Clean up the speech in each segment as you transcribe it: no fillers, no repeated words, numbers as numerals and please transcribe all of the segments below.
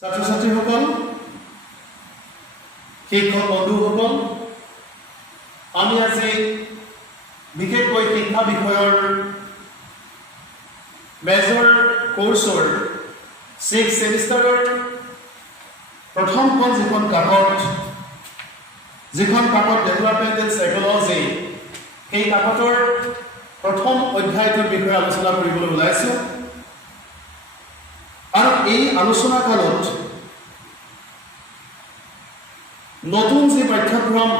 ছাত্ৰ ছাত্ৰীসকল শিক্ষক বন্ধুসকল আমি আজি বিশেষকৈ শিক্ষা বিষয়ৰ মেজৰ কোৰ্সৰ 6 সেমিষ্টাৰৰ প্ৰথমখন যিখন কাকত ডেভেলপমেণ্টেল সাইকোলজি এই কাকতৰ প্ৰথম অধ্যায়টোৰ বিষয়ে আলোচনা কৰিবলৈ ওলাইছো আৰু এই আলোচনা কালত নতুন যে পাঠ্যক্ৰম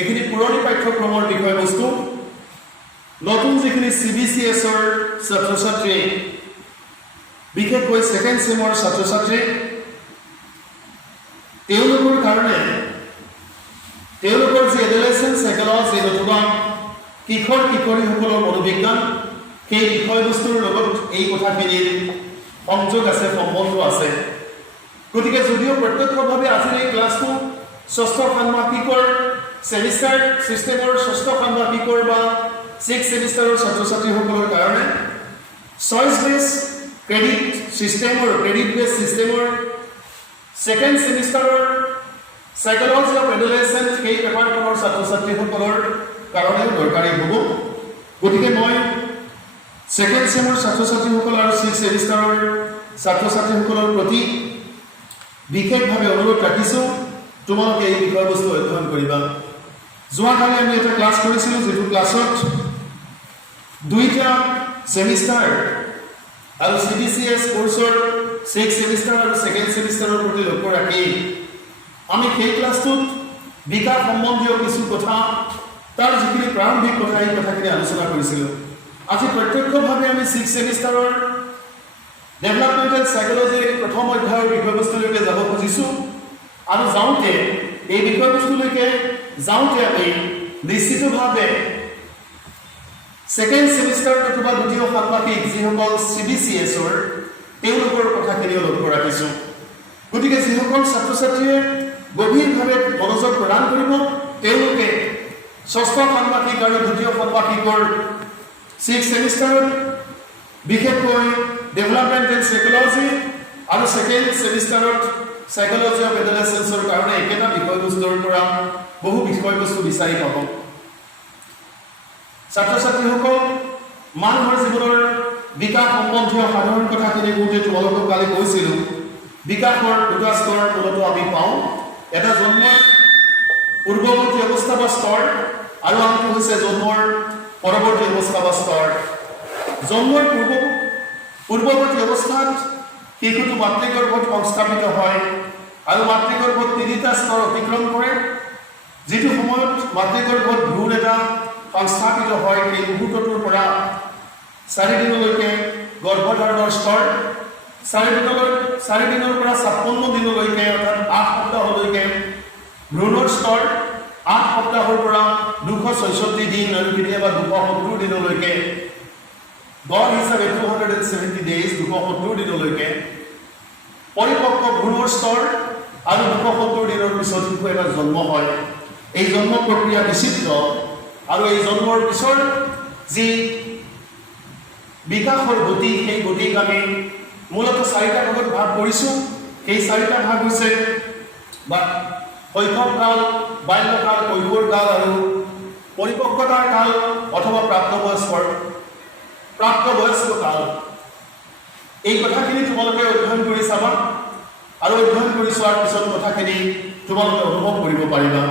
এখিনি পুৰণি পাঠ্যক্ৰমৰ বিষয়বস্তু নতুন যিখিনি CBCS ৰ ছাত্ৰ-ছাত্ৰী বিশেষকৈ সেকেন্ড সেমৰ ছাত্ৰ-ছাত্ৰী তেওঁলোকৰ কাৰণে তেওঁলোকৰ যে এডোলেসেন্ট সাইকোলজি নতুবা কিশোৰ-কিশোৰীসকলৰ মনোবিজ্ঞান সেই বিষয়বস্তুৰ লগত এই কথাখিনিৰ সংযোগ আছে সম্বন্ধ আছে গতিকে যদিও প্ৰত্যক্ষভাৱে আজিৰ এই ক্লাছটো ষষ্ঠ ষান্মাসিকৰ সেমিষ্টাৰ সিস্টেমৰ ষষ্ঠ ষান্মাসিকৰ বা 6 সেমিষ্টাৰৰ ছাত্ৰ-ছাত্ৰীসকলৰ কাৰণে চইচ বেস ক্ৰেডিট বেস সিস্টেমৰ সেকেন্ড সেমিষ্টাৰৰ সাইকোলজি অফ এডোলেসেন্ট সেই পেপাৰখনৰ ছাত্ৰ-ছাত্ৰীসকলৰ কাৰণেও দৰকাৰী হ'ব গতিকে মই সেকেন্ড সেমৰ ছাত্ৰ-ছাত্ৰীসকল আৰু 6 সেমিষ্টাৰৰ ছাত্ৰ-ছাত্ৰীসকলৰ প্ৰতি বিশেষভাৱে অনুৰোধ ৰাখিছো তোমালোকে এই বিষয়বস্তু অধ্যয়ন কৰিবা যোৱাকালি আমি এটা ক্লাছ কৰিছিলো যেটো ক্লাছত দুইটা সেমিষ্টাৰ আৰু CBCS কোৰ্সৰ 6 সেমিষ্টাৰ আৰু সেকেন্ড সেমিষ্টাৰৰ প্ৰতি লক্ষ্য ৰাখি আমি সেই ক্লাছটোত বিকাশ সম্বন্ধীয় কিছু কথা তাৰ যিখিনি প্ৰাৰম্ভিক কথা এই কথাখিনি আলোচনা কৰিছিলো আজি প্ৰত্যক্ষভাৱে আমি 6 সেমিষ্টাৰৰ ডেভেলপমেণ্টেল সাইকোলজিৰ প্ৰথম অধ্যায়ৰ বিষয়বস্তুলৈকে যাব খুজিছো আৰু যাওঁতে এই বিষয়বস্তুলৈকে যাওঁতে আমি নিশ্চিতভাৱে সেকেন্ড সেমিষ্টাৰ অথবা দ্বিতীয় ষান্মাসিক যিসকল CBCS ৰ তেওঁলোকৰ কথাখিনি লক্ষ্য ৰাখিছো গতিকে যিসকল ছাত্ৰ-ছাত্ৰীয়ে গভীৰভাৱে মনোযোগ প্ৰদান কৰিব তেওঁলোকে ষষ্ঠ ষান্মাসিক আৰু দ্বিতীয় ষান্মাসিকৰ 6 সেমিষ্টাৰত বিশেষকৈ ডেভেলপমেণ্টেল সাইকোলজি আৰু সেকেন্ড সেমিষ্টাৰত সাইকোলজি অফ এডোলেসেন্সৰ কাৰণে একেটা বিষয়বস্তুৰ পৰা বহু বিষয়বস্তু বিচাৰি পাব ছাত্ৰ-ছাত্ৰীসকল মানুহৰ জীৱনৰ বিকাশ সম্বন্ধীয় সাধাৰণ কথাখিনি গুৰুতে তোমালোকক কালি কৈছিলো বিকাশৰ দুটা স্তৰ মূলত আমি পাওঁ এটা জন্মৰ পূৰ্বৱৰ্তী অৱস্থা বা স্তৰ আৰু আনটো হৈছে জন্মৰ পৰৱৰ্তী অৱস্থা বা স্তৰ জন্মৰ পূৰ্বৱৰ্তী অৱস্থাত শিশুটো মাতৃগৰ্ভত সংস্থাপিত হয় আৰু মাতৃগৰ্ভত তিনিটা স্তৰ অতিক্ৰম কৰে যিটো সময়ত মাতৃগৰ্ভত ভ্ৰূণ এটা সংস্থাপিত হয় সেই মুহূৰ্তটোৰ পৰা 4 দিনলৈকে গৰ্ভধাৰণৰ স্তৰ 4 দিনৰ পৰা 56 দিনলৈকে অৰ্থাৎ 8 সপ্তাহলৈকে ভ্ৰূণৰ স্তৰ 8 সপ্তাহৰ পৰা 266 দিন আৰু কেতিয়াবা 270 দিনলৈকে গড় হিচাপে 270 ডেজ 270 দিনলৈকে পৰিপক্ক ভ্ৰূণৰ স্তৰ আৰু 270 দিনৰ পিছত শিশু এটা জন্ম হয় এই জন্ম প্ৰক্ৰিয়া বিচিত্ৰ আৰু এই জন্মৰ পিছৰ যি বিকাশৰ গতি সেই গতিক আমি মূলত 4টা ভাগত ভাগ কৰিছো সেই 4টা ভাগ হৈছে বা শৈশৱকাল বাল্যকাল কৈশোৰকাল আৰু পৰিপক্কতাৰ কাল অথবা প্ৰাপ্তবয়স্ক কাল এই কথাখিনি তোমালোকে অধ্যয়ন কৰি চাবা আৰু অধ্যয়ন কৰি চোৱাৰ পিছত কথাখিনি তোমালোকে অনুভৱ কৰিব পাৰিবা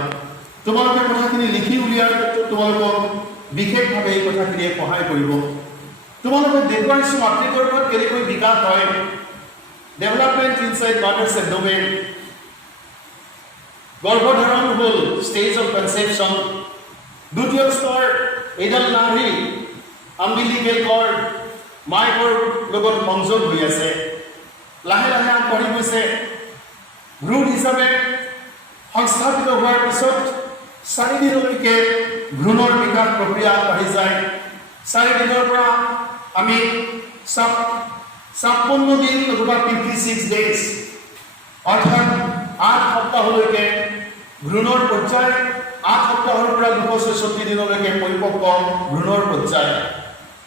তোমালোকে কথাখিনি লিখি উলিয়াৰ ক্ষেত্ৰত তোমালোকক বিশেষভাৱে এই কথাখিনিয়ে সহায় কৰিব তোমালোকে দেখুৱাইছো মাতৃগৰ্ভত কেনেকৈ বিকাশ হয় ডেভেলপমেণ্ট ইনসাইড মাদাৰ্ছ এবডোমেন গৰ্ভধাৰণ হ'ল ষ্টেজ অফ কনসেপশ্যন দ্বিতীয় স্তৰ এডাল নাড়ী আম্বিলিকেল কৰ্ড মাইকৰ লগত সংযোগ হৈ আছে লাহে লাহে আগবাঢ়ি গৈছে ভ্ৰূণ হিচাপে সংস্থাপিত হোৱাৰ পিছত 4 দিনলৈকে ভ্ৰূণৰ বিকাশ প্ৰক্ৰিয়া আগবাঢ়ি যায় 4 দিনৰ পৰা আমি 56 দিন অথবা 56 ডেজ অৰ্থাৎ 8 সপ্তাহলৈকে ভ্ৰূণৰ পৰ্যায় 8 সপ্তাহৰ পৰা 266 দিনলৈকে পৰিপক্ক ভ্ৰূণৰ পৰ্যায়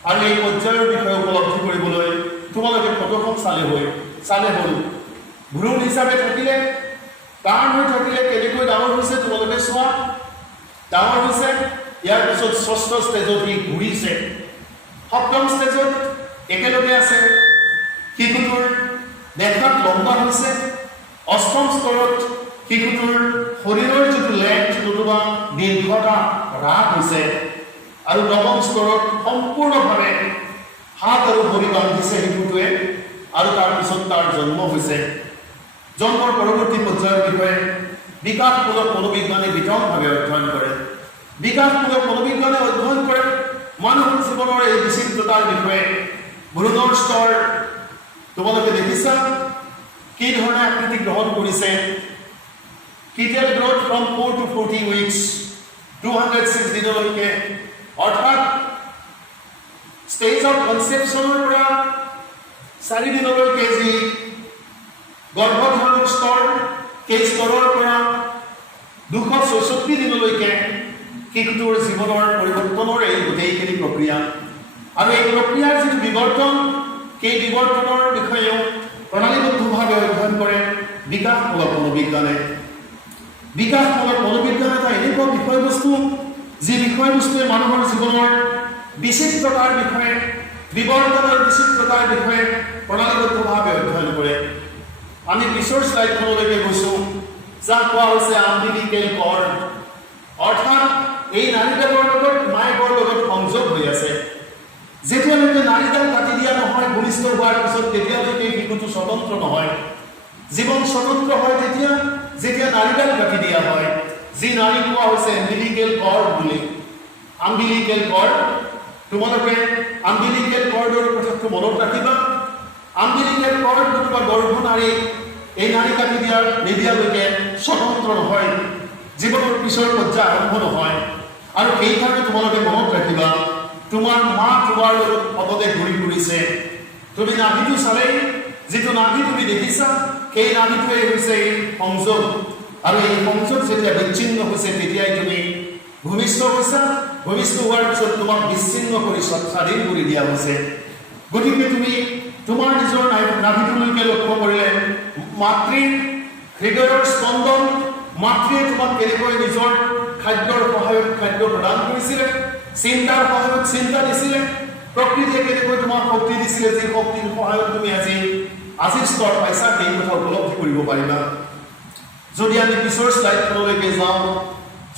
আৰু এই পৰ্যায়ৰ বিষয়ে উপলব্ধি কৰিবলৈ তোমালোকে ফটোখন চালে হ'ল ভ্ৰূণ হিচাপে থাকিলে টান হৈ থাকিলে কেনেকৈ ডাঙৰ হৈছে তোমালোকে চোৱা ডাঙৰ হৈছে ইয়াৰ পিছত ষষ্ঠ ষ্টেজত সি ঘূৰিছে সপ্তম ষ্টেজত একেলগে আছে শিশুটোৰ দেখাত লম্বা হৈছে অষ্টম স্তৰত শিশুটোৰ শৰীৰৰ যিটো লেন্থ নতুবা দীৰ্ঘতা হ্ৰাস হৈছে আৰু নৱম স্তৰত সম্পূৰ্ণভাৱে হাত আৰু ভৰি বান্ধিছে শিশুটোৱে আৰু তাৰপিছত তাৰ জন্ম হৈছে জন্মৰ পৰৱৰ্তী পৰ্যায়ৰ বিষয়ে বিকাশমূলক মনোবিজ্ঞানে বিতংভাৱে অধ্যয়ন কৰে বিকাশমূলক মনোবিজ্ঞানে অধ্যয়ন কৰে মানুহৰ জীৱনৰ এই বিচিত্ৰতাৰ বিষয়ে ভ্ৰূণৰ স্তৰ তোমালোকে দেখিছা কি ধৰণে আকৃতি গ্ৰহণ কৰিছে fetal growth from 4 to 40 weeks 206 দিনলৈকে অৰ্থাৎ ষ্টেজ অফ কনচেপশ্যনৰ পৰা 4 দিনলৈকে যি গৰ্ভধাৰণৰ স্তৰ সেই স্তৰৰ পৰা 264 দিনলৈকে শিশুটোৰ জীৱনৰ পৰিৱৰ্তনৰ এই গোটেইখিনি প্ৰক্ৰিয়া আৰু এই প্ৰক্ৰিয়াৰ যিটো বিৱৰ্তন সেই বিৱৰ্তনৰ বিষয়েও প্ৰণালীবদ্ধভাৱে অধ্যয়ন কৰে বিকাশমূলক মনোবিজ্ঞানে বিকাশমূলক মনোবিজ্ঞান এটা এনেকুৱা বিষয়বস্তু যি বিষয়বস্তুৱে মানুহৰ জীৱনৰ বিচিত্ৰতাৰ বিষয়ে বিৱৰ্তনৰ বিচিত্ৰতাৰ বিষয়ে প্ৰণালীবদ্ধভাৱে অধ্যয়ন কৰে আমি পিছৰ শ্লাইডখনলৈকে গৈছোঁ যাক কোৱা হৈছে আম্বিলিকেল কৰ্ড অৰ্থাৎ এই নাড়ীডালৰ লগত মাইকৰ লগত সংযোগ হৈ আছে যেতিয়ালৈকে নাড়ীডাল কাটি দিয়া নহয় ভূমিষ্ঠ হোৱাৰ পিছত তেতিয়ালৈকে শিশুটো স্বতন্ত্ৰ নহয় জীৱন স্বতন্ত্ৰ হয় তেতিয়া যেতিয়া নাড়ীডাল কাটি দিয়া হয় যি নাড়ী কোৱা হৈছে আম্বিলিকেল কৰ্ড বুলি আম্বিলিকেল কৰ্ড তোমালোকে আম্বিলিকেল কৰ্ডৰ কথাটো মনত ৰাখিবা আম্বিলিকেল কৰ্ড নতুবা গৰ্ভনাৰী এই নাড়ী কাটি দিয়াৰ নিদিয়ালৈকে স্বতন্ত্ৰ নহয় জীৱনৰ পিছৰ পৰ্যায় আৰম্ভ নহয় আৰু সেইকাৰণে তোমালোকে মনত ৰাখিবা তোমাৰ মা তোমাৰ লগত অৱদে ঘূৰি ফুৰিছে তুমি নাভিটো চালেই যিটো নাভি তুমি দেখিছা সেই নাভিটোৱে হৈছে সংযোগ আৰু এই সংযোগ যেতিয়া বিচ্ছিন্ন হৈছে তেতিয়াই তুমি ভূমিষ্ঠ হৈছা ভূমিষ্ঠ হোৱাৰ পিছত তোমাক বিচ্ছিন্ন কৰি স্বাধীন কৰি দিয়া হৈছে গতিকে তুমি তোমাৰ নিজৰ নাভিটোলৈকে লক্ষ্য কৰিলে মাতৃৰ হৃদয়ৰ স্পন্দন মাতৃয়ে তোমাক কেনেকৈ নিজৰ খাদ্যৰ সহায়ত খাদ্য প্ৰদান কৰিছিলে চিন্তাৰ সহায়ত চিন্তা দিছিলে প্ৰকৃতিয়ে কেনেকৈ তোমাক শক্তি দিছিলে যি শক্তিৰ সহায়ত তুমি আজিৰ স্তৰ পাইছা সেই কথা উপলব্ধি কৰিব পাৰিবা যদি আমি পিছৰ শ্লাইডখনলৈকে যাওঁ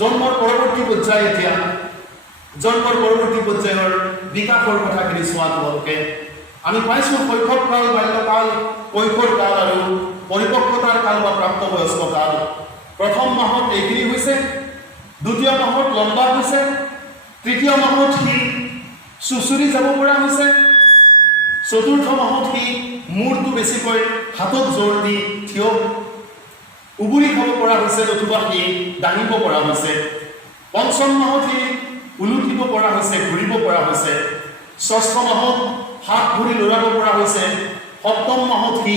জন্মৰ পৰৱৰ্তী পৰ্যায় এতিয়া জন্মৰ পৰৱৰ্তী পৰ্যায়ৰ বিকাশৰ কথাখিনি চোৱা তোমালোকে আমি পাইছোঁ শৈশৱকাল বাল্যকাল কৈশোৰকাল আৰু পৰিপক্কতাৰ কাল বা প্ৰাপ্তবয়স্ক কাল প্ৰথম মাহত এইখিনি হৈছে দ্বিতীয় মাহত লম্বা হৈছে তৃতীয় মাহত সি চুচুৰি যাব পৰা হৈছে চতুৰ্থ মাহত সি মূৰটো বেছিকৈ হাতত জোৰ দি থিয় উগুৰি খাব পৰা হৈছে নতুবা সি দাঙিব পৰা হৈছে পঞ্চম মাহত সি উলুটিব পৰা হৈছে ঘূৰিব পৰা হৈছে ষষ্ঠ মাহত হাত ভৰি লৰাব পৰা হৈছে সপ্তম মাহত সি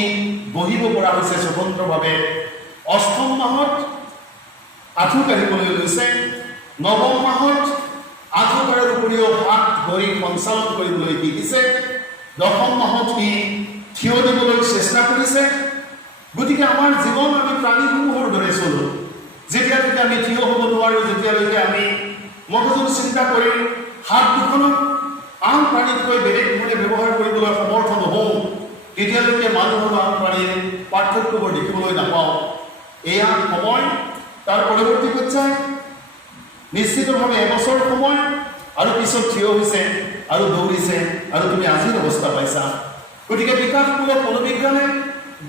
বহিব পৰা হৈছে স্বতন্ত্ৰভাৱে অষ্টম মাহত আঁঠু কাঢ়িবলৈ লৈছে নৱম মাহত আঁঠু কাঢ়াৰ উপৰিও হাত ভৰি সঞ্চালন কৰিবলৈ শিকিছে দশম মাহত সি থিয় দিবলৈ চেষ্টা কৰিছে গতিকে আমাৰ জীৱন আমি প্ৰাণীসমূহৰ দৰে চলোঁ যেতিয়ালৈকে আমি থিয় হ'ব নোৱাৰোঁ যেতিয়ালৈকে আমি মগজুৰ চিন্তা কৰি হাত দুখনক আন প্ৰাণীতকৈ বেলেগ ধৰণে ব্যৱহাৰ কৰিবলৈ সমৰ্থ নহওঁ তেতিয়ালৈকে মানুহ আৰু আন প্ৰাণীৰ পাৰ্থক্যবোৰ দেখিবলৈ নাপাওঁ এয়া সময় তাৰ পৰৱৰ্তী পৰ্যায় নিশ্চিতভাৱে এবছৰ সময় আৰু পিছত থিয় হৈছে আৰু দৌৰিছে আৰু তুমি আজিৰ অৱস্থা পাইছা গতিকে বিকাশমূলক মনোবিজ্ঞানে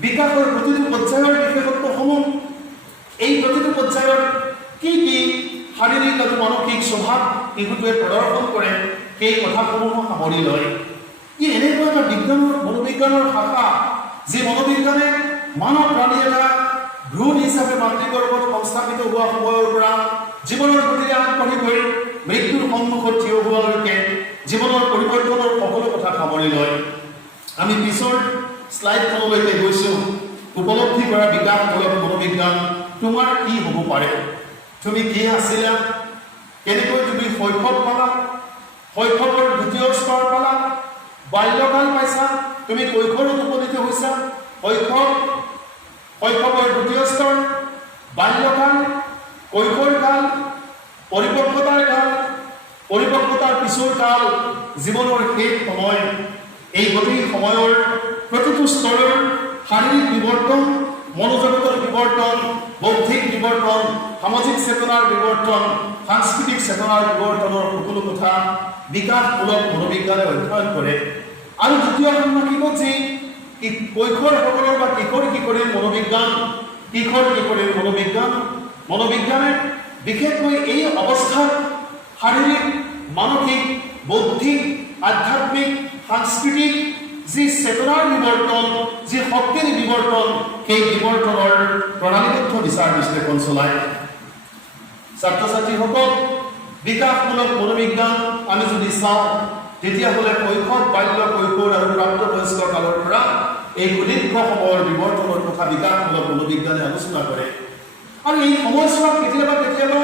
বিকাশৰ প্ৰতিটো পৰ্যায়ৰ বিশেষত্বসমূহ এই প্ৰতিটো পৰ্যায়ৰ কি কি শাৰীৰিক আৰু মানসিক স্বভাৱ শিশুটোৱে প্ৰদৰ্শন কৰে সেই কথাসমূহ সামৰি লয় ই এনেকুৱা এটা বিজ্ঞানৰ মনোবিজ্ঞানৰ শাখা যি মনোবিজ্ঞানে মানৱ প্ৰাণী এটা ভ্ৰূণ হিচাপে মাতৃগৰ্ভত সংস্থাপিত হোৱা সময়ৰ পৰা জীৱনৰ গতিৰে আগবাঢ়ি গৈ মৃত্যুৰ সন্মুখত থিয় হোৱালৈকে জীৱনৰ পৰিৱৰ্তনৰ সকলো কথা সামৰি লয় আমি পিছৰ শ্লাইডখনলৈকে গৈছোঁ উপলব্ধি কৰা বিকাশমূলক মনোবিজ্ঞান তোমাৰ কি হ'ব পাৰে তুমি কি আছিলা কেনেকৈ তুমি শৈশৱ পালা শৈশৱৰ দ্বিতীয় স্তৰ পালা বাল্যকাল পাইছা তুমি কৈশোৰত উপনীত হৈছা শৈশৱ শৈশৱৰ দ্বিতীয় স্তৰ, বাল্যকাল, কৈশোৰকাল, পৰিপক্কতাৰ কাল, পৰিপক্কতাৰ পিছৰ কাল, জীৱনৰ শেষ সময়। এই গোটেই সময়ৰ প্ৰতিটো স্তৰৰ শাৰীৰিক বিৱৰ্তন, মনোজগতৰ বিৱৰ্তন, বৌদ্ধিক বিৱৰ্তন, সামাজিক চেতনাৰ বিৱৰ্তন, সাংস্কৃতিক চেতনাৰ বিৱৰ্তনৰ সকলো কথা বিকাশমূলক মনোবিজ্ঞানে অধ্যয়ন কৰে। আৰু দ্বিতীয় ষাণ্মাসিকত যি কৈশোৰসকলৰ বা কিশোৰ কিশোৰীৰ মনোবিজ্ঞান, কিশোৰ কিশোৰীৰ মনোবিজ্ঞানে বিশেষকৈ এই অৱস্থাত শাৰীৰিক, মানসিক, বৌদ্ধিক, আধ্যাত্মিক, সাংস্কৃতিক যি চেতনাৰ বিৱৰ্তন, যি শক্তিৰ বিৱৰ্তন, সেই বিৱৰ্তনৰ প্ৰণালীবদ্ধ বিচাৰ বিশ্লেষণ চলায়। ছাত্ৰ ছাত্ৰীসকল, বিকাশমূলক মনোবিজ্ঞান আমি যদি চাওঁ, তেতিয়াহ'লে শৈশৱ, বাল্য, কৈশোৰ আৰু প্ৰাপ্তবয়স্ক কালৰ পৰা এই সুদীৰ্ঘ সময়ৰ বিৱৰ্তনৰ কথা বিকাশমূলক মনোবিজ্ঞানে আলোচনা কৰে। আৰু এই সময়ছোৱাত কেতিয়াবা কেতিয়াবা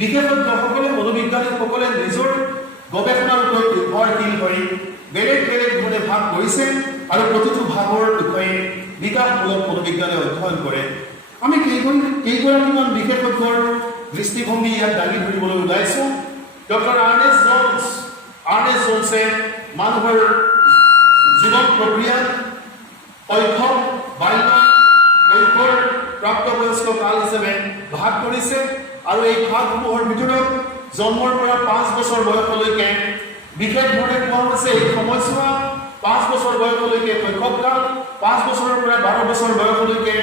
বিশেষজ্ঞসকলে, মনোবিজ্ঞানীসকলে নিজৰ গৱেষণাৰ ওপৰত নিৰ্ভৰশীল হৈ বেলেগ বেলেগ ধৰণে ভাগ কৰিছে আৰু প্ৰতিটো ভাগৰ বিষয়ে বিকাশমূলক মনোবিজ্ঞানে অধ্যয়ন কৰে। আমি কেইগৰাকীমান বিশেষজ্ঞৰ দৃষ্টিভংগী ইয়াত দাঙি ধৰিবলৈ ওলাইছোঁ। ডক্টৰ আৰ্নেষ্ট জনছে মানুহৰ জীৱন প্ৰক্ৰিয়াত শৈশৱ, বাল্য, কৈশোৰ, প্ৰাপ্তবয়স্ক কাল হিচাপে ভাগ কৰিছে। আৰু এই ভাগসমূহৰ ভিতৰত জন্মৰ পৰা 5 বছৰ বয়সলৈকে বিশেষ ধৰণে কোৱা হৈছে এই সময়ছোৱা 5 বছৰ বয়সলৈকে শৈশৱকাল, 5 বছৰৰ পৰা 12 বছৰ বয়সলৈকে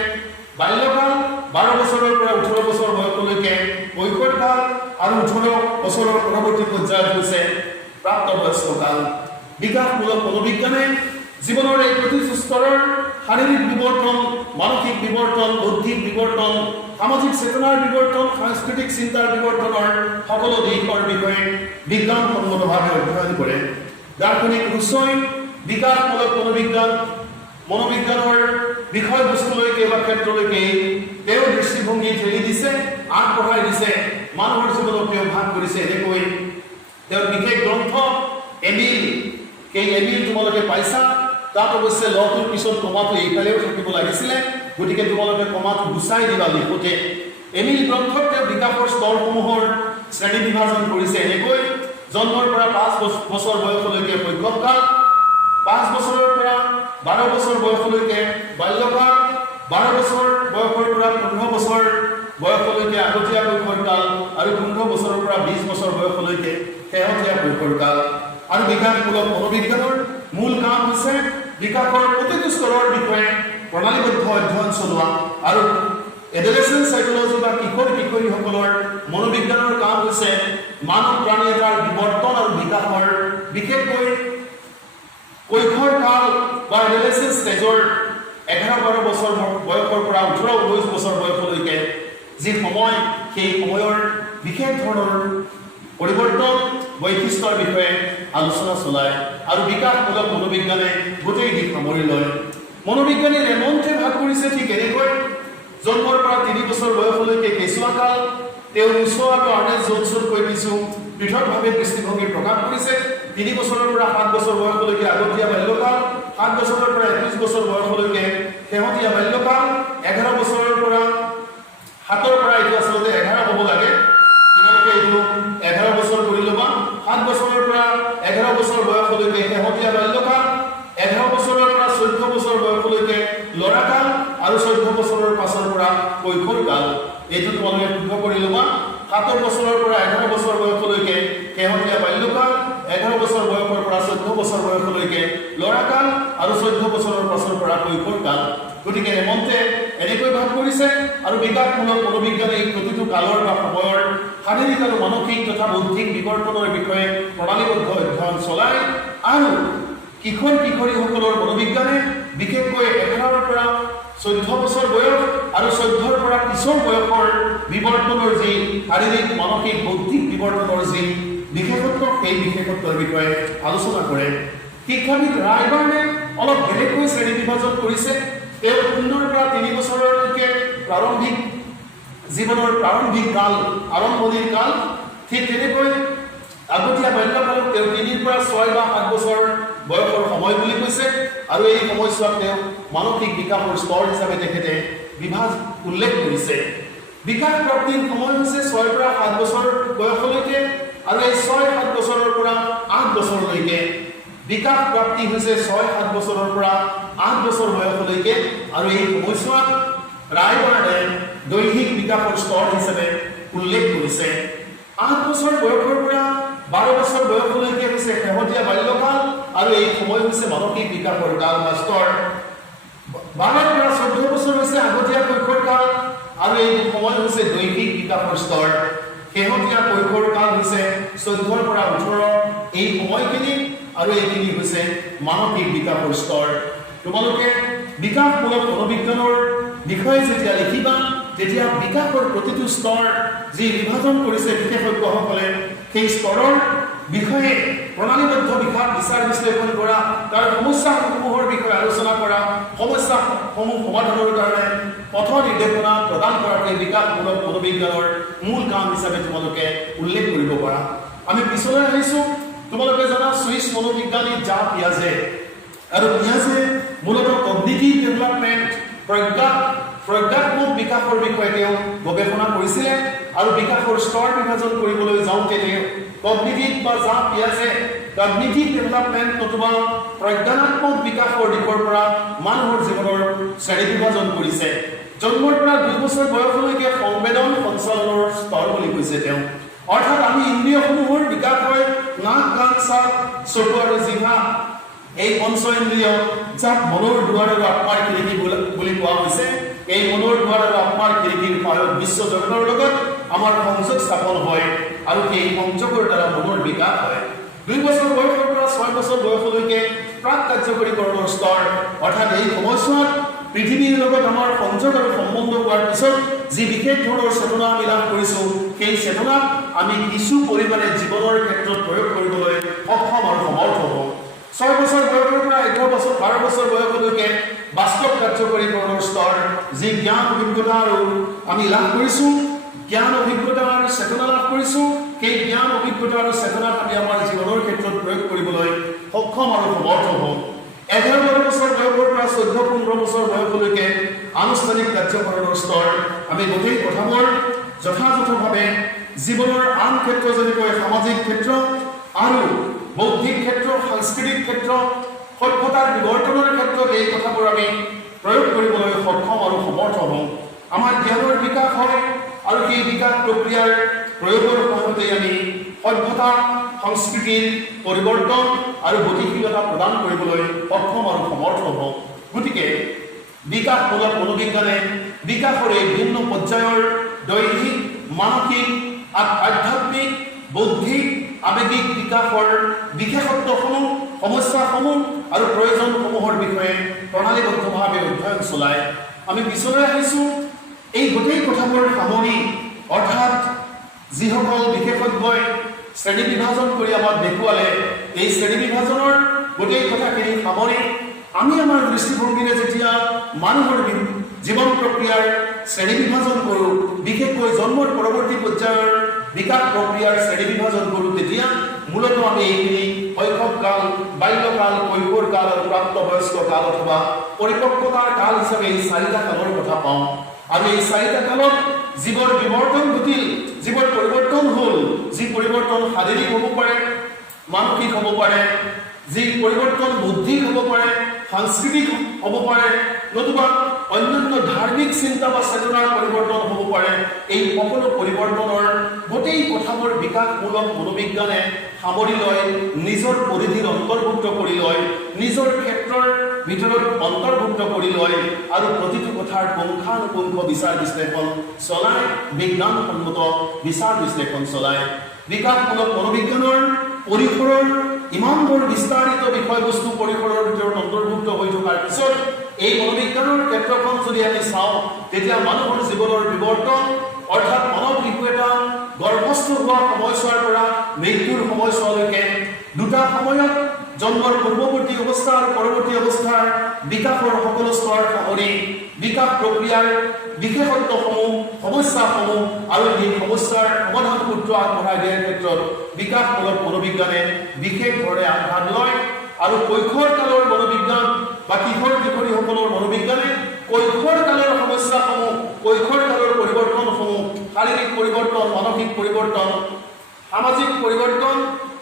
বাল্যকাল, 12 বছৰৰ পৰা 18 বছৰ বয়সলৈকে কৈশোৰকাল আৰু 18 বছৰৰ পৰৱৰ্তী পৰ্যায়ত হৈছে প্ৰাপ্তবয়স্ক কাল। বিকাশমূলক মনোবিজ্ঞানে জীৱনৰ এই প্ৰতিটো স্তৰৰ শাৰীৰিক বিৱৰ্তন, মানসিক বিৱৰ্তন, বৌদ্ধিক বিৱৰ্তন, সামাজিক চেতনাৰ বিৱৰ্তন, সাংস্কৃতিক চিন্তাৰ বিৱৰ্তনৰ সকলো দিশৰ বিষয়ে বিজ্ঞানসন্মতভাৱে অধ্যয়ন কৰে। দাৰ্শনিক ৰুছই বিকাশমূলক মনোবিজ্ঞানৰ বিষয়বস্তুলৈকে বা ক্ষেত্ৰলৈকে তেওঁৰ দৃষ্টিভংগী ঠেলি দিছে, আগবঢ়াই দিছে, মানুহৰ জীৱনক তেওঁ ভাগ কৰিছে। এনেকৈ তেওঁৰ বিশেষ গ্ৰন্থ এমিল তোমালোকে পাইছা। তাত অৱশ্যে লটোৰ পিছত কমাটো এইফালেও থাকিব লাগিছিলে, গতিকে তোমালোকে কমাটো গুচাই দিবা লিখোতে। এমিল গ্ৰন্থত তেওঁ বিকাশৰ স্তৰসমূহৰ শ্ৰেণী বিভাজন কৰিছে এনেকৈ: জন্মৰ পৰা 5 বছৰ বয়সলৈকে শৈশৱকাল, 5 বছৰৰ পৰা 12 বছৰ বয়সলৈকে বাল্যকাল, 12 বছৰ বয়সৰ পৰা 15 বছৰ বয়সলৈকে আগতীয়া কৈশোৰকাল আৰু 15 বছৰৰ পৰা 20 বছৰ বয়সলৈকে শেহতীয়া কৈশোৰকাল। আৰু বিকাশমূলক মনোবিজ্ঞানৰ মূল কাম হৈছে বিকাশৰ প্ৰতিটো স্তৰৰ বিষয়ে প্ৰণালীবদ্ধ অধ্যয়ন চলোৱা। আৰু এডলেচেণ্ট সাইকোলজি বা কিশোৰ কিশোৰীসকলৰ মনোবিজ্ঞানৰ কাম হৈছে মানৱ প্ৰাণী এটাৰ বিৱৰ্তন আৰু বিকাশৰ, বিশেষকৈ কৈশোৰ কাল বা এডলেচেণ্ট ষ্টেজৰ 11-12 বছৰ বয়সৰ পৰা 18-19 বছৰ বয়সলৈকে যি সময়, সেই সময়ৰ বিশেষ ধৰণৰ পৰিৱৰ্তন, বৈশিষ্ট্যৰ বিষয়ে আলোচনা চলায়। আৰু বিকাশমূলক মনোবিজ্ঞানে গোটেই দিশ সামৰি লয়। মনোবিজ্ঞানী ৰেমণ্ডে ভাগ কৰিছে ঠিক এনেকৈ: জন্মৰ পৰা 3 বছৰ বয়সলৈকে কেঁচুৱা কাল। তেওঁ ৰুছ আৰু আৰ্নেষ্ট জনছতকৈ কিছু পৃথকভাৱে দৃষ্টিভংগী প্ৰকাশ কৰিছে। 3 বছৰৰ পৰা 7 বছৰ বয়সলৈকে আগতীয়া বাল্যকাল, 7 বছৰৰ পৰা 21 বছৰ বয়সলৈকে শেহতীয়া বাল্যকাল, 11 বছৰৰ পৰা 7-ৰ পৰা এইটো আচলতে 11 হ'ব লাগে, তোমালোকে এইটো 11 বছৰ কৰি ল'বা। 7 বছৰৰ পৰা 11 বছৰ বয়সলৈকে শেহতীয়া বাল্যকাল, 11 বছৰৰ পৰা 14 বছৰ বয়সলৈকে ল'ৰাকাল আৰু 14 বছৰৰ পাছৰ পৰা কৈশোৰকাল। এইটো তোমালোকে শুদ্ধ কৰি ল'বা। 7 বছৰৰ পৰা 11 বছৰ বয়সলৈকে শেহতীয়া বাল্যকাল, 11 বছৰ বয়সৰ পৰা 14 বছৰ বয়সলৈকে ল'ৰাকাল আৰু 14 বছৰৰ পাছৰ পৰা কৈশোৰকাল। গতিকে ৰেমণ্ডে এনেকৈ ভাগ কৰিছে। আৰু বিকাশমূলক মনোবিজ্ঞানে এই প্ৰতিটো কালৰ বা সময়ৰ শাৰীৰিক আৰু মানসিক তথা বৌদ্ধিক বিৱৰ্তনৰ বিষয়ে প্ৰণালীবদ্ধ অধ্যয়ন চলায়। আৰু কিশোৰ কিশোৰীসকলৰ মনোবিজ্ঞানে বিশেষকৈ 11-ৰ পৰা 14 বছৰ বয়স আৰু 14-ৰ পৰা পিছৰ বয়সৰ বিৱৰ্তনৰ যি শাৰীৰিক, মানসিক, বৌদ্ধিক বিৱৰ্তনৰ যি বিশেষত্ব, সেই বিশেষত্বৰ বিষয়ে আলোচনা কৰে। শিক্ষাবিদ ৰায়বাৰ্ণে অলপ বেলেগকৈ শ্ৰেণী বিভাজন কৰিছে। তেওঁ 0-ৰ পৰা 3 বছৰলৈকে জীৱনৰ প্ৰাৰম্ভিক কাল, আৰম্ভণিৰ কাল। ঠিক তেনেকৈ আগতীয়া বাল্যকালক তেওঁ 3-ৰ পৰা 6 বা 7 বছৰ বয়সৰ সময় বুলি কৈছে। আৰু এই সময়ছোৱাক তেওঁ মানসিক বিকাশৰ স্তৰ হিচাপে তেখেতে বিভাগ উল্লেখ কৰিছে বিকাশ প্ৰাপ্তিৰ সময় হৈছে 6 পৰা 7 বছৰ বয়সলৈকে আৰু এই 6-7 বছৰৰ পৰা 8 বছৰলৈকে বিকাশ প্ৰাপ্তি হৈছে 6-7 বছৰৰ পৰা 8 বছৰ বয়সলৈকে আৰু এই সময়ছোৱাত ৰায়বাৰ্ডে দৈহিক বিকাশৰ স্তৰ হিচাপে উল্লেখ কৰিছে 8 বছৰ বয়সৰ পৰা 12 বছৰ বয়সলৈকে হৈছে শেহতীয়া বাল্যকাল আৰু এই সময় হৈছে মানসিক বিকাশৰ কাল বা স্তৰ 12 পৰা 14 বছৰ হৈছে আগতীয়া কৈশোৰ কাল আৰু এই সময় হৈছে দৈহিক বিকাশৰ স্তৰ শেহতীয়া কৈশোৰ কাল হৈছে 14 পৰা 18 এই সময়খিনি আৰু এইখিনি হৈছে মানসিক বিকাশৰ স্তৰ তোমালোকে বিকাশমূলক মনোবিজ্ঞানৰ বিষয়ে যেতিয়া লিখিবা তেতিয়া বিকাশৰ প্ৰতিটো স্তৰ যি বিভাজন কৰিছে বিশেষজ্ঞসকলে সেই স্তৰৰ বিষয়ে প্ৰণালীবদ্ধ বিচাৰ বিশ্লেষণ কৰা তাৰ সমস্যাসমূহৰ বিষয়ে আলোচনা কৰা সমস্যাসমূহ সমাধানৰ কাৰণে পথ নিৰ্দেশনা প্ৰদান কৰাকে বিকাশমূলক মনোবিজ্ঞানৰ মূল কাম হিচাপে তোমালোকে উল্লেখ কৰিব পাৰা আমি পিছলৈ আহিছো তোমালোকে জানা সুইচ মনোবিজ্ঞানী জা পিয়াজে আৰু পিয়াজে মূলত কগনিটিভ ডেভেলপমেণ্ট প্ৰজ্ঞাত্মক বিকাশৰ বিষয়ে তেওঁ গৱেষণা কৰিছিলে আৰু বিকাশৰ স্তৰ বিভাজন কৰিবলৈ যাওঁতে তেওঁ কগনিটিভ বা জা পিয়াজে কগনিটিভ ডেভেলপমেণ্ট নতুবা প্ৰজ্ঞানাত্মক বিকাশৰ দিশৰ পৰা মানুহৰ জীৱনৰ শ্ৰেণী বিভাজন কৰিছে জন্মৰ পৰা 2 বছৰ বয়সলৈকে সংবেদন সঞ্চালনৰ স্তৰ বুলি কৈছে তেওঁ অৰ্থাৎ আমি ইন্দ্ৰিয়সমূহৰ বিকাশ হয় নাক কাণ ছাল চকু আৰু জিভা এই পঞ্চ ইন্দ্ৰিয় যাক মনৰ দুৱাৰ আৰু আত্মাৰ খিৰিকী বুলি কোৱা হৈছে এই মনৰ দুৱাৰ আৰু আত্মাৰ খিৰিকীৰ সহায়ত বিশ্ব জগতৰ লগত আমাৰ সংযোগ স্থাপন হয় আৰু এই সংযোগৰ দ্বাৰা মনৰ বিকাশ হয় 2 বছৰ বয়সৰ পৰা 6 বছৰ বয়সলৈকে প্ৰাক কাৰ্যকৰীকৰণৰ স্তৰ অৰ্থাৎ এই সময়ছোৱাত পৃথিৱীৰ লগত আমাৰ সংযোগ আৰু সম্বন্ধ হোৱাৰ পিছত যি বিশেষ ধৰণৰ চেতনা আমি লাভ কৰিছো সেই চেতনা আমি কিছু পৰিমাণে জীৱনৰ ক্ষেত্ৰত প্ৰয়োগ কৰিবলৈ সক্ষম আৰু সমৰ্থ হওঁ 6 বছৰ বয়সৰ পৰা 11 বছৰ 12 বছৰ বয়সলৈকে বাস্তৱ কাৰ্যকৰীকৰণৰ স্তৰ যি জ্ঞান অভিজ্ঞতা আৰু আমি লাভ কৰিছো জ্ঞান অভিজ্ঞতা আৰু চেতনা লাভ কৰিছো সেই জ্ঞান অভিজ্ঞতা আৰু চেতনা আমি আমাৰ জীৱনৰ ক্ষেত্ৰত প্ৰয়োগ কৰিবলৈ সক্ষম আৰু সমৰ্থ হওঁ 11 বছৰ বয়সৰ পৰা 14-15 বছৰ বয়সলৈকে আনুষ্ঠানিক কাৰ্যকৰণৰ স্তৰ আমি গোটেই কথাবোৰ যথাযথভাৱে জীৱনৰ আন ক্ষেত্ৰ যেনেকৈ সামাজিক ক্ষেত্ৰ আৰু বৌদ্ধিক ক্ষেত্ৰ সাংস্কৃতিক ক্ষেত্ৰ সভ্যতাৰ বিৱৰ্তনৰ ক্ষেত্ৰত এই কথাবোৰ আমি প্ৰয়োগ কৰিবলৈ সক্ষম আৰু সমৰ্থ হওঁ আমাৰ জ্ঞানৰ বিকাশ হয় আৰু সেই বিকাশ প্ৰক্ৰিয়াৰ প্ৰয়োগৰ সহায়তে আমি সভ্যতা সংস্কৃতিৰ পৰিৱৰ্তন আৰু গতিশীলতা প্ৰদান কৰিবলৈ সক্ষম আৰু সমৰ্থ হওঁ গতিকে বিকাশমূলক মনোবিজ্ঞানে বিকাশৰ এই ভিন্ন পৰ্যায়ৰ দৈহিক মানসিক আধ্যাত্মিক বৌদ্ধিক আবেগিক বিকাশৰ বিশেষত্বসমূহ সমস্যাসমূহ আৰু প্ৰয়োজনসমূহৰ বিষয়ে প্ৰণালীবদ্ধভাৱে অধ্যয়ন চলায় আমি পিছলৈ আহিছো এই গোটেই কথাবোৰ সামৰি অৰ্থাৎ যিসকল বিশেষজ্ঞই শ্ৰেণী বিভাজন কৰি আমাক দেখুৱালে এই শ্ৰেণী বিভাজনৰ গোটেই কথাখিনি সামৰি আমি আমাৰ দৃষ্টিভংগীৰে যেতিয়া মানুহৰ জীৱন প্ৰক্ৰিয়াৰ শ্ৰেণী বিভাজন কৰোঁ বিশেষকৈ জন্মৰ পৰৱৰ্তী পৰ্যায়ৰ বিকাশ প্ৰক্ৰিয়াৰ শ্ৰেণী বিভাজন কৰোঁ তেতিয়া মূলত আমি এইখিনি শৈশৱ কাল বাল্যকাল কৈশোৰ কাল আৰু প্ৰাপ্তবয়স্ক কাল অথবা পৰিপক্কতাৰ কাল হিচাপে এই 4টা কালৰ কথা পাওঁ আৰু এই 4টা কালত জীৱৰ বিৱৰ্তন ঘটিল জীৱৰ পৰিৱৰ্তন হ'ল যি পৰিৱৰ্তন শাৰীৰিক হ'ব পাৰে মানসিক হ'ব পাৰে যি পৰিৱৰ্তন বুদ্ধিক হ'ব পাৰে সাংস্কৃতিক হ'ব পাৰে নতুবা অন্যান্য ধাৰ্মিক চিন্তা বা চেতনাৰ পৰিৱৰ্তন হ'ব পাৰে এই সকলো পৰিৱৰ্তনৰ গোটেই কথাবোৰ বিকাশমূলক মনোবিজ্ঞানে সামৰি লয় নিজৰ পৰিধিৰ অন্তৰ্ভুক্ত কৰি লয় নিজৰ ক্ষেত্ৰৰ ভিতৰত অন্তৰ্ভুক্ত কৰি লয় আৰু প্ৰতিটো কথাৰ পুংখানুপুংখ বিচাৰ বিশ্লেষণ চলায় বিজ্ঞানসন্মত বিচাৰ বিশ্লেষণ চলায় বিকাশমূলক মনোবিজ্ঞানৰ পৰিসৰৰ ইমানবোৰ বিস্তাৰিত বিষয়বস্তু পৰিসৰৰ ভিতৰত অন্তৰ্ভুক্ত হৈ থকাৰ পিছত এই মনোবিজ্ঞানৰ ক্ষেত্ৰখন যদি আমি চাওঁ তেতিয়া মানুহৰ জীৱনৰ বিৱৰ্তন অৰ্থাৎ মানৱ শিশু এটা গৰ্ভস্থ হোৱা সময়ছোৱাৰ পৰা মৃত্যুৰ সময়ছোৱালৈকে দুটা সময়ত জন্মৰ পূৰ্বৱৰ্তী অৱস্থা আৰু পৰৱৰ্তী অৱস্থাৰ বিকাশৰ সকলো স্তৰ সামৰি বিকাশ প্ৰক্ৰিয়াৰ বিশেষত্বসমূহ সমস্যাসমূহ আৰু এই সমস্যাৰ সমাধান সূত্ৰ আগবঢ়াই দিয়াৰ ক্ষেত্ৰত বিকাশমূলক মনোবিজ্ঞানে বিশেষ ধৰণে আগভাগ লয় আৰু কৈশোৰ কালৰ মনোবিজ্ঞান বা কিশোৰ কিশোৰীসকলৰ মনোবিজ্ঞানে কৈশোৰ কালৰ সমস্যাসমূহ, কৈশোৰ কালৰ পৰিৱৰ্তনসমূহ, শাৰীৰিক পৰিৱৰ্তন, মানসিক পৰিৱৰ্তন, সামাজিক পৰিৱৰ্তন,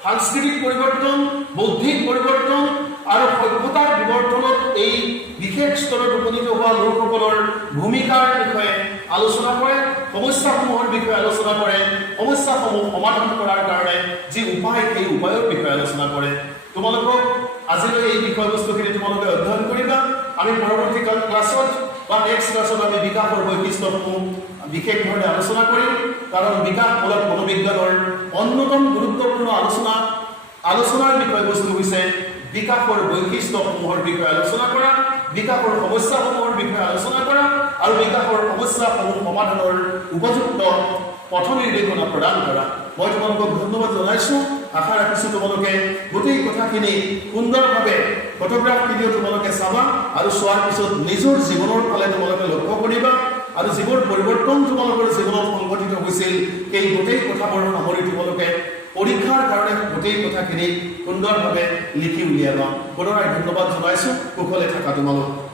সাংস্কৃতিক পৰিৱৰ্তন, বৌদ্ধিক পৰিৱৰ্তন আৰু সভ্যতাৰ বিৱৰ্তনত এই বিশেষ স্তৰত উপনীত হোৱা লোকসকলৰ ভূমিকাৰ বিষয়ে আলোচনা কৰে, সমস্যাসমূহৰ বিষয়ে আলোচনা কৰে, সমস্যাসমূহ সমাধান কৰাৰ কাৰণে যি উপায় সেই উপায়ৰ বিষয়ে আলোচনা কৰে। তোমালোকক আজিলৈ এই বিষয়বস্তুখিনি তোমালোকে অধ্যয়ন কৰিবা। আমি পৰৱৰ্তী ক্লাছত বা নেক্সট ক্লাছত আমি বিকাশৰ বৈশিষ্ট্যসমূহ বিশেষ ধৰণে আলোচনা কৰিম, কাৰণ বিকাশমূলক মনোবিজ্ঞানৰ অন্যতম গুৰুত্বপূৰ্ণ আলোচনাৰ বিষয়বস্তু হৈছে বিকাশৰ বৈশিষ্ট্যসমূহৰ বিষয়ে আলোচনা কৰা, বিকাশৰ সমস্যাসমূহৰ বিষয়ে আলোচনা কৰা আৰু বিকাশৰ সমস্যাসমূহ সমাধানৰ উপযুক্ত পথ নিৰ্দেশনা প্ৰদান কৰা। মই তোমালোকক ধন্যবাদ জনাইছোঁ। আশা ৰাখিছোঁ তোমালোকে গোটেই কথাখিনি সুন্দৰভাৱে ফটোগ্ৰাফখিনিও তোমালোকে চাবা আৰু চোৱাৰ পিছত নিজৰ জীৱনৰ ফালে তোমালোকে লক্ষ্য কৰিবা আৰু যিবোৰ পৰিৱৰ্তন তোমালোকৰ জীৱনত সংঘটিত হৈছিল সেই গোটেই কথাবোৰ সামৰি তোমালোকে পৰীক্ষাৰ কাৰণে গোটেই কথাখিনি সুন্দৰভাৱে লিখি উলিয়াবা। পুনৰাই ধন্যবাদ জনাইছোঁ। কুশলে থাকা তোমালোক।